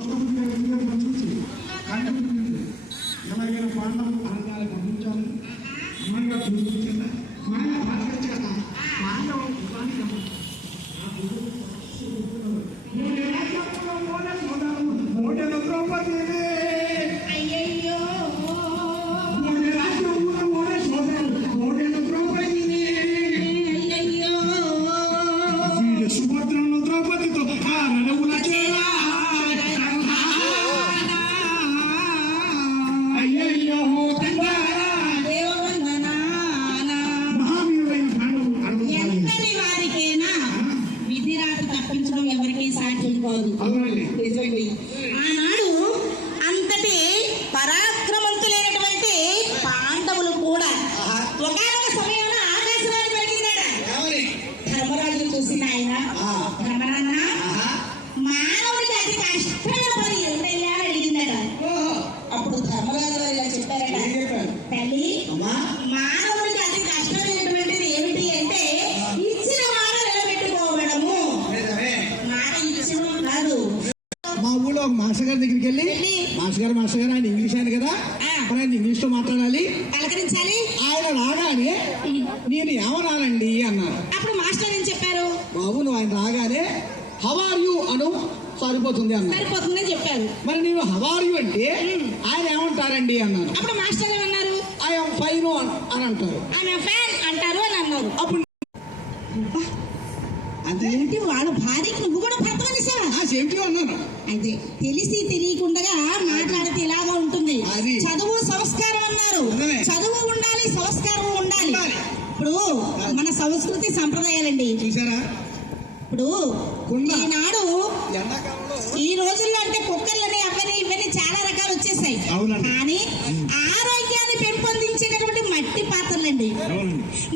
చూసి కంటిన్యూ ఎలాగైనా పాండవ ప్రాంతాలు పంపించాలి అమ్మంగా చూపించిన స్వయం భాష పాండవ మోడల్ ద్రౌపది అయ్యయ్యో సుభద్రను ద్రౌపదితో ఎంతటి వారికైనా విధిరాత తప్పించడం ఎవరికి సాధ్యం కాదు. ఆనాడు అంతటి పరాక్రమంతులైనటువంటి పాండవులు కూడా ఒకనొక సమయంలో ఆకాశవాణి పెరిగిందట. ధర్మరాజు చూసిన ఆయన ధర్మరాన్న మానవుడికి అతి కష్టమైన పని ఏంటయ్యా అని అడిగిందట. అప్పుడు ధర్మరాజు ఇలా చెప్పారట, తల్లి మానవుడికి అతి కష్టమైనటువంటిది ఏమిటి అంటే ఇచ్చిన మాట నిలబెట్టుకోవడము. మాట ఇచ్చడం కాదు. మా ఊళ్ళో ఒక మాస్టర్ గారి దగ్గరికి వెళ్ళి మాస్టర్ గారు ఆయన ఇంగ్లీష్ ఆయన కదా మరి ఆయన ఇంగ్లీష్ లో మాట్లాడాలి పలకరించాలి. ఆయన రాగానే నేను ఏమనాలండి అన్నారు. అప్పుడు మాస్టర్ ఏం చెప్పారు? బాబు నువ్వు ఆయన రాగానే హౌ ఆర్ యు అను సరిపోతుంది అన్నారు. సరిపోతుందని చెప్పారు. మరి నేను హౌ ఆర్ యు అంటే ఆయన ఏమంటారండి అన్నారు. అప్పుడు మాస్టర్ ఏమన్నారు? ఐఎమ్ ఫైన్ అని అంటారు. ఆయన ఫ్యాన్ అంటారు అని అన్నారు. అప్పుడు అదేంటి వాళ్ళ భార్యకి నువ్వు కూడా భర్తమనిసావా? సేఫ్టీ అన్నాను. అదే తెలిసి తెలియకుండా మాట్లాడితే ఇలాగా ఉంటుంది. చదువు సంస్కారం అన్నారు. చదువు ఉండాలి, సంస్కారం ఉండాలి. ఇప్పుడు మన సంస్కృతి సంప్రదాయాలండి చూసారా. ఇప్పుడు ఈనాడు ఈ రోజుల్లో అంటే కుక్కర్లని అవన్నీ ఇవన్నీ చాలా రకాలు వచ్చేసాయి. కానీ ఆరోగ్యాన్ని పెంపొందించేటటువంటి మట్టి పాత్రలండి.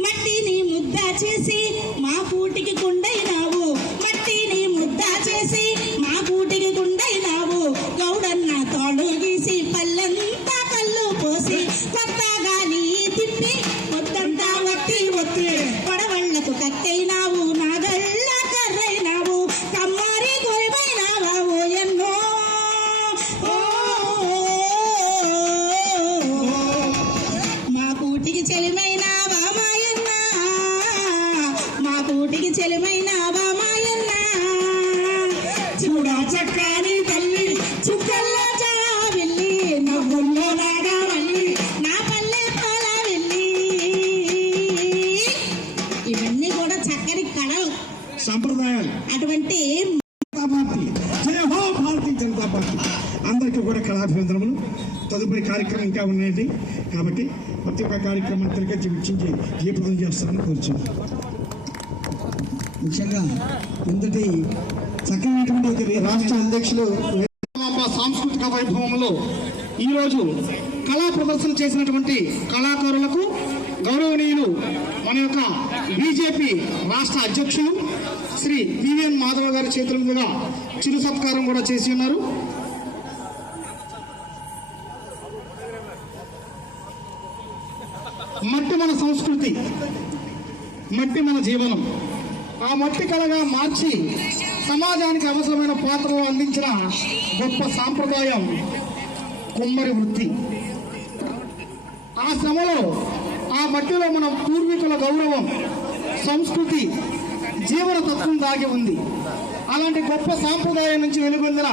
మట్టిని ముద్ద చేసి మా కూటికి కుండైనావు, మట్టిని ముద్ద చేసి మా కూటికి కుండైనావు, గౌడన్న తోడు గీసి పల్లెంతా కళ్ళు పోసి కొత్త గాలి తిప్పి మొత్తంతా ఒత్తి ఒత్తి పడవళ్లకు కత్తైనావు, నాగళ్ళ కర్రైనావు, కమ్మారి గొరిపోయినావు ఎన్నో. మా కూటికి చెలిమైనావా మాయన్న, మా కూటికి చెలిమైనావా మాయన్న, చూడా చక్కని తల్లి చుక్కల్లో జాబిల్లి నవ్వుల్లో నాగా మల్లి నా పల్లె పాల వెళ్ళి. ఇవన్నీ కూడా చక్కని కళలు, సంప్రదాయాలు. అటువంటి భారతీయ జనతా పార్టీ అందరికీ కూడా కళాభివందనములు. తదుపరి కార్యక్రమం ఇంకా ఉన్నాయండి కాబట్టి ప్రతి ఒక్క కార్యక్రమం తిరిగి వీక్షించి జయప్రదం చేస్తారని కోరుచున్నాను. ముఖ్యంగా ఇంతటి చక్కనటువంటి రాష్ట్ర అధ్యక్షులు సాంస్కృతిక వైభవంలో ఈరోజు కళా ప్రదర్శన చేసినటువంటి కళాకారులకు గౌరవనీయులు మన యొక్క బీజేపీ రాష్ట్ర అధ్యక్షులు శ్రీ పివిఎన్ మాధవ గారి చేతుల మీదుగా చిరు సత్కారం కూడా చేసి ఉన్నారు. మట్టి మన సంస్కృతి, మట్టి మన జీవనం. ఆ మట్టి కళగా మార్చి సమాజానికి అవసరమైన పాత్రలు అందించిన గొప్ప సాంప్రదాయం కుమ్మరి వృత్తి. ఆ శ్రమలో ఆ మట్టిలో మన పూర్వీకుల గౌరవం, సంస్కృతి, జీవన తత్వం దాగి ఉంది. అలాంటి గొప్ప సాంప్రదాయం నుంచి వెలుగొందిన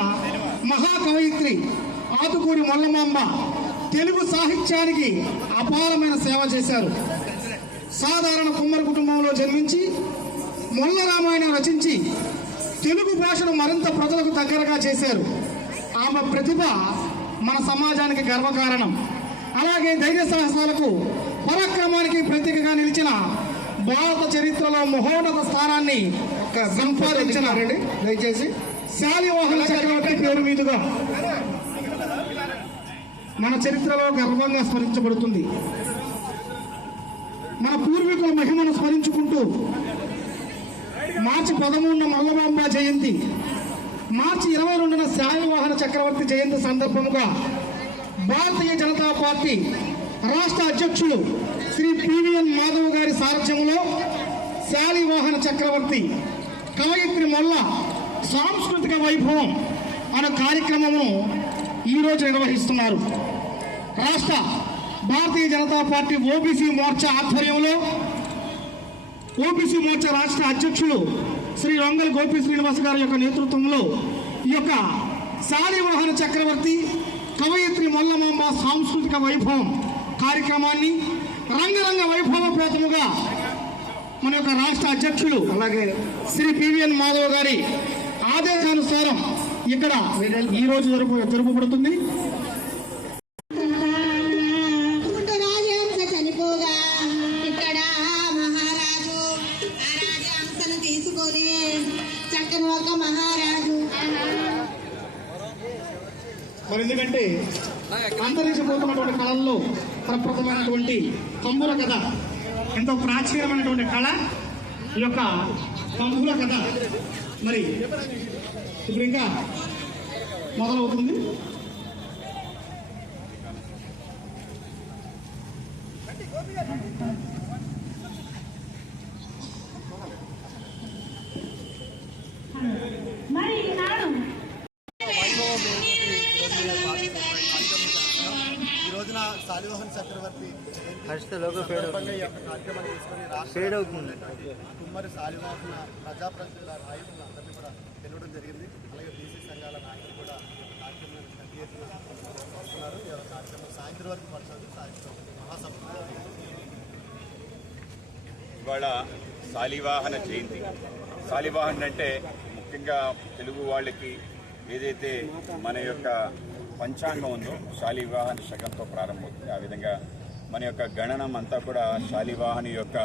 మహాకవయిత్రి ఆతుకూరి మల్లమాంబ తెలుగు సాహిత్యానికి అపారమైన సేవ చేశారు. సాధారణ కుమ్మరి కుటుంబంలో జన్మించి మొల్ల రామాయణం రచించి తెలుగు భాషను మరింత ప్రజలకు దగ్గరగా చేశారు. ఆమె ప్రతిభ మన సమాజానికి గర్వకారణం. అలాగే ధైర్య సాహసాలకు, పరాక్రమానికి ప్రతీకగా నిలిచిన భారత చరిత్రలో మహోన్నత స్థానాన్ని సంపాదించినారండి. దయచేసి శాలివాహన చక్రవర్తి పేరు మీదుగా మన చరిత్రలో గర్వంగా స్మరించబడుతుంది. మన పూర్వీకుల మహిమను స్మరించుకుంటూ మార్చి 13న మల్లమాంబ జయంతి, మార్చి 22న శాలివాహన చక్రవర్తి జయంతి సందర్భంగా భారతీయ జనతా పార్టీ రాష్ట్ర అధ్యక్షులు శ్రీ పివిఎన్ మాధవ్ గారి సారథ్యంలో శాలివాహన చక్రవర్తి కవయిత్రి మొల్ల సాంస్కృతిక వైభవం అనే కార్యక్రమమును ఈరోజు నిర్వహిస్తున్నారు. రాష్ట్ర భారతీయ జనతా పార్టీ ఓబీసీ మోర్చా ఆధ్వర్యంలో ఓబీసీ మోర్చా రాష్ట్ర అధ్యక్షులు శ్రీ రొంగల్ గోపి శ్రీనివాస్ గారి యొక్క నేతృత్వంలో ఈ యొక్క శాలివాహన చక్రవర్తి కవయిత్రి మొల్లమాంబ సాంస్కృతిక వైభవం కార్యక్రమాన్ని రంగరంగ వైభవపేతముగా మన యొక్క రాష్ట్ర అధ్యక్షులు అలాగే శ్రీ పివిఎన్ మాధవ్ గారి ఆదేశానుసారం ఇక్కడ ఈరోజు జరుపబడుతుంది. చనిపోగా ఇక్కడ మహారాజు ఆ రాజహంసను తీసుకొని చక్కని ఒక మహారాజు మరి ఎందుకంటే అంతరించిపోతున్నటువంటి కళల్లో ప్రప్రథమైనటువంటి కంబుల కథ ఎంతో ప్రాచీనమైనటువంటి కళ ఈ యొక్క కంబుల కథ మరి ఇప్పుడు ఇంకా మొదలవుతుంది. మరి నాడు ఈ రోజున శాలివాహన చక్రవర్తి కార్యక్రమాన్ని తీసుకొని రాష్ట్ర కుమ్మరి శాలివాహన ప్రజాప్రతినిధుల నాయకులు అందరినీ కూడా పిలవడం జరిగింది. అలాగే బీసీ సంఘాల నాయకులు కూడా కార్యక్రమాన్ని పెద్ద ఎత్తున వస్తున్నారు. ఈ కార్యక్రమం సాయంత్రం వరకు పడుతుంది. సాయంత్రం మహాసభ ఇవాళ శాలివాహన జయంతి. శాలివాహన అంటే ముఖ్యంగా తెలుగు వాళ్ళకి ఏదైతే మన యొక్క పంచాంగం ఉందో శాలివాహన శకంతో ప్రారంభమవుతుంది. ఆ విధంగా మన యొక్క గణనం అంతా కూడా శాలివాహను యొక్క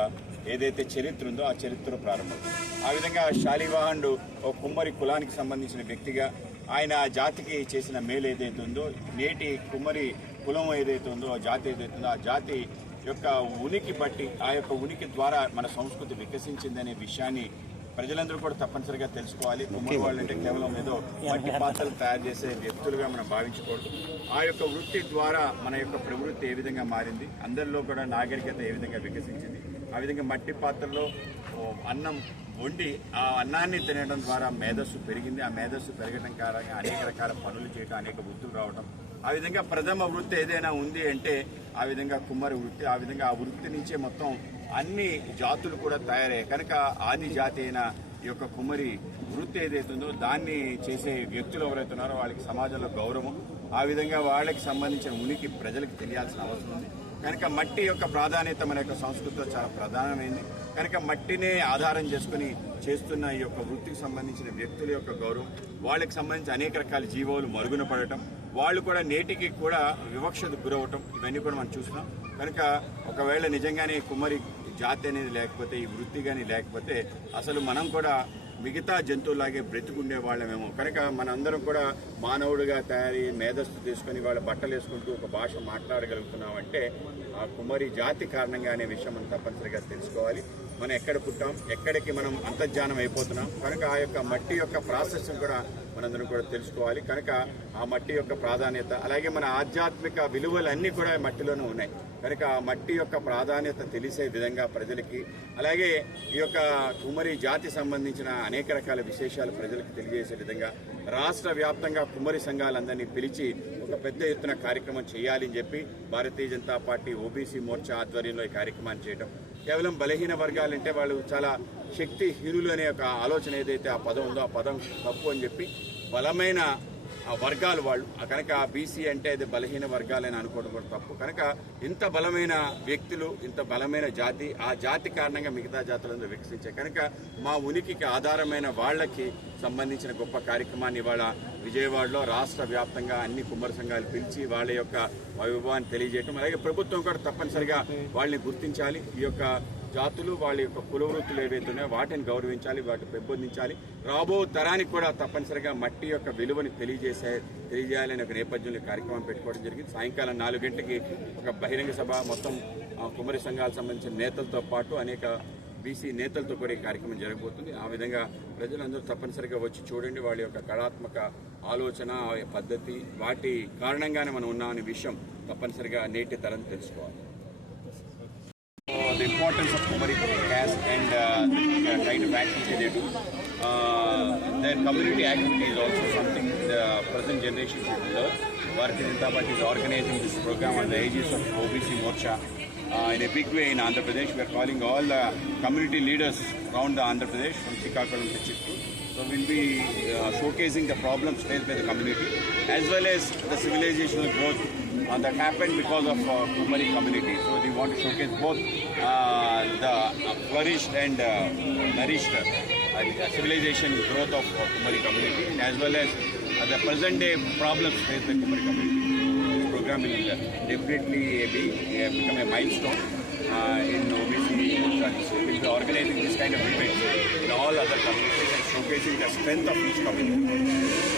ఏదైతే చరిత్ర ఉందో ఆ చరిత్ర ప్రారంభమవుతుంది. ఆ విధంగా శాలివాహనుడు ఒక కుమ్మరి కులానికి సంబంధించిన వ్యక్తిగా ఆయన ఆ జాతికి చేసిన మేలు ఏదైతే ఉందో, నేటి కుమ్మరి కులం ఏదైతే ఉందో, ఆ జాతి ఏదైతే ఉందో ఆ జాతి యొక్క ఉనికి బట్టి ఆ యొక్క ఉనికి ద్వారా మన సంస్కృతి వికసించిందనే విషయాన్ని ప్రజలందరూ కూడా తప్పనిసరిగా తెలుసుకోవాలి. కుమ్మరి వాళ్ళు అంటే కేవలం ఏదో మట్టి పాత్రలు తయారు చేసే వ్యక్తులుగా మనం భావించకూడదు. ఆ యొక్క వృత్తి ద్వారా మన యొక్క ప్రవృత్తి ఏ విధంగా మారింది, అందరిలో కూడా నాగరికత ఏ విధంగా వికసించింది, ఆ విధంగా మట్టి పాత్రలో అన్నం వండి ఆ అన్నాన్ని తినడం ద్వారా మేధస్సు పెరిగింది. ఆ మేధస్సు పెరగడం కారణంగా అనేక రకాల పనులు చేయడం, అనేక వృత్తులు రావడం, ఆ విధంగా ప్రథమ వృత్తి ఏదైనా ఉంది అంటే ఆ విధంగా కుమ్మరి వృత్తి. ఆ విధంగా ఆ వృత్తి నుంచే మొత్తం అన్ని జాతులు కూడా తయారయ్యాయి. కనుక ఆది జాతి అయిన ఈ యొక్క కుమ్మరి వృత్తి ఏదైతుందో దాన్ని చేసే వ్యక్తులు ఎవరైతే ఉన్నారో వాళ్ళకి సమాజంలో గౌరవం, ఆ విధంగా వాళ్ళకి సంబంధించిన ఉనికి ప్రజలకు తెలియాల్సిన అవసరం ఉంది. కనుక మట్టి యొక్క ప్రాధాన్యత మన యొక్క సంస్కృతిలో చాలా ప్రధానమైంది. కనుక మట్టినే ఆధారం చేసుకుని చేస్తున్న ఈ యొక్క వృత్తికి సంబంధించిన వ్యక్తుల యొక్క గౌరవం, వాళ్ళకి సంబంధించి అనేక రకాల జీవాలు మరుగున పడటం, వాళ్ళు కూడా నేటికి కూడా వివక్షకు గురవటం, ఇవన్నీ కూడా మనం చూస్తున్నాం. కనుక ఒకవేళ నిజంగానే కుమ్మరి జాతి అనేది లేకపోతే, ఈ వృత్తి కానీ లేకపోతే అసలు మనం కూడా మిగతా జంతువులాగే బ్రతికుండే వాళ్ళమేమో. కనుక మనందరం కూడా మానవుడిగా తయారీ మేధస్సు తీసుకొని వాళ్ళ బట్టలు వేసుకుంటూ ఒక భాష మాట్లాడగలుగుతున్నామంటే ఆ కుమ్మరి జాతి కారణంగా అనే విషయం మనం తప్పనిసరిగా తెలుసుకోవాలి. మనం ఎక్కడ పుట్టాం, ఎక్కడికి మనం అంతర్జానం అయిపోతున్నాం. కనుక ఆ యొక్క మట్టి యొక్క ప్రాసెస్ కూడా మనందరం కూడా తెలుసుకోవాలి. కనుక ఆ మట్టి యొక్క ప్రాధాన్యత, అలాగే మన ఆధ్యాత్మిక విలువలన్నీ కూడా మట్టిలోనే ఉన్నాయి. కనుక ఆ మట్టి యొక్క ప్రాధాన్యత తెలిసే విధంగా ప్రజలకి, అలాగే ఈ యొక్క కుమ్మరి జాతి సంబంధించిన అనేక రకాల విశేషాలు ప్రజలకు తెలియజేసే విధంగా రాష్ట్ర వ్యాప్తంగా కుమ్మరి సంఘాలందరినీ పిలిచి ఒక పెద్ద ఎత్తున కార్యక్రమం చేయాలని చెప్పి భారతీయ జనతా పార్టీ ఓబీసీ మోర్చా ఆధ్వర్యంలో ఈ కార్యక్రమాన్ని చేయడం. కేవలం బలహీన వర్గాలంటే వాళ్ళు చాలా శక్తిహీనులు అనే ఒక ఆలోచన ఏదైతే ఆ పదం ఉందో ఆ పదం తప్పు అని చెప్పి బలమైన వర్గాలు వాళ్ళు, కనుక బీసీ అంటే అది బలహీన వర్గాలని అనుకోవడం కూడా తప్పు. కనుక ఇంత బలమైన వ్యక్తులు, ఇంత బలమైన జాతి, ఆ జాతి కారణంగా మిగతా జాతులందరూ వికసించాయి. కనుక మా ఉనికికి ఆధారమైన వాళ్ళకి సంబంధించిన గొప్ప కార్యక్రమాన్ని ఇవాళ విజయవాడలో రాష్ట్ర వ్యాప్తంగా అన్ని కుమ్మరి సంఘాలు పిలిచి వాళ్ళ యొక్క వైభవాన్ని తెలియజేయటం, అలాగే ప్రభుత్వం కూడా తప్పనిసరిగా వాళ్ళని గుర్తించాలి. ఈ యొక్క జాతులు వాళ్ళ యొక్క కుల వృత్తులు ఏవైతే ఉన్నాయో వాటిని గౌరవించాలి, వాటిని పెంపొందించాలి. రాబో తరానికి కూడా తప్పనిసరిగా మట్టి యొక్క విలువని తెలియజేయాలనే ఒక నేపథ్యంలో కార్యక్రమం పెట్టుకోవడం జరిగింది. సాయంకాలం 4 గంటలకి ఒక బహిరంగ సభ మొత్తం కుమ్మరి సంఘాలకు సంబంధించిన నేతలతో పాటు అనేక బీసీ నేతలతో కూడా ఈ కార్యక్రమం జరగబోతుంది. ఆ విధంగా ప్రజలందరూ తప్పనిసరిగా వచ్చి చూడండి. వాళ్ళ యొక్క కళాత్మక ఆలోచన, పద్ధతి, వాటి కారణంగానే మనం ఉన్నామనే విషయం తప్పనిసరిగా నేటి తరం తెలుసుకోవాలి. The importance of Kummari caste and the kind of activity they do. Their community activity is also something. the present generation should learn. Bharatiya Janata Party is organizing this program on the aegis of OBC Morcha in a big way in Andhra Pradesh. We are calling all the community leaders around the Andhra Pradesh from Srikakulam to Chittoor. So we'll be showcasing the problems faced by the community as well as the civilizational growth that happened because of Kumari community. So we want to showcase both the flourished and nourished civilization growth of Kumari community and as well as the present day problems faced by Kumari community. This program will definitely become a milestone in OBC. So we'll be organizing this kind of events in all other communities and showcasing the strength of each community.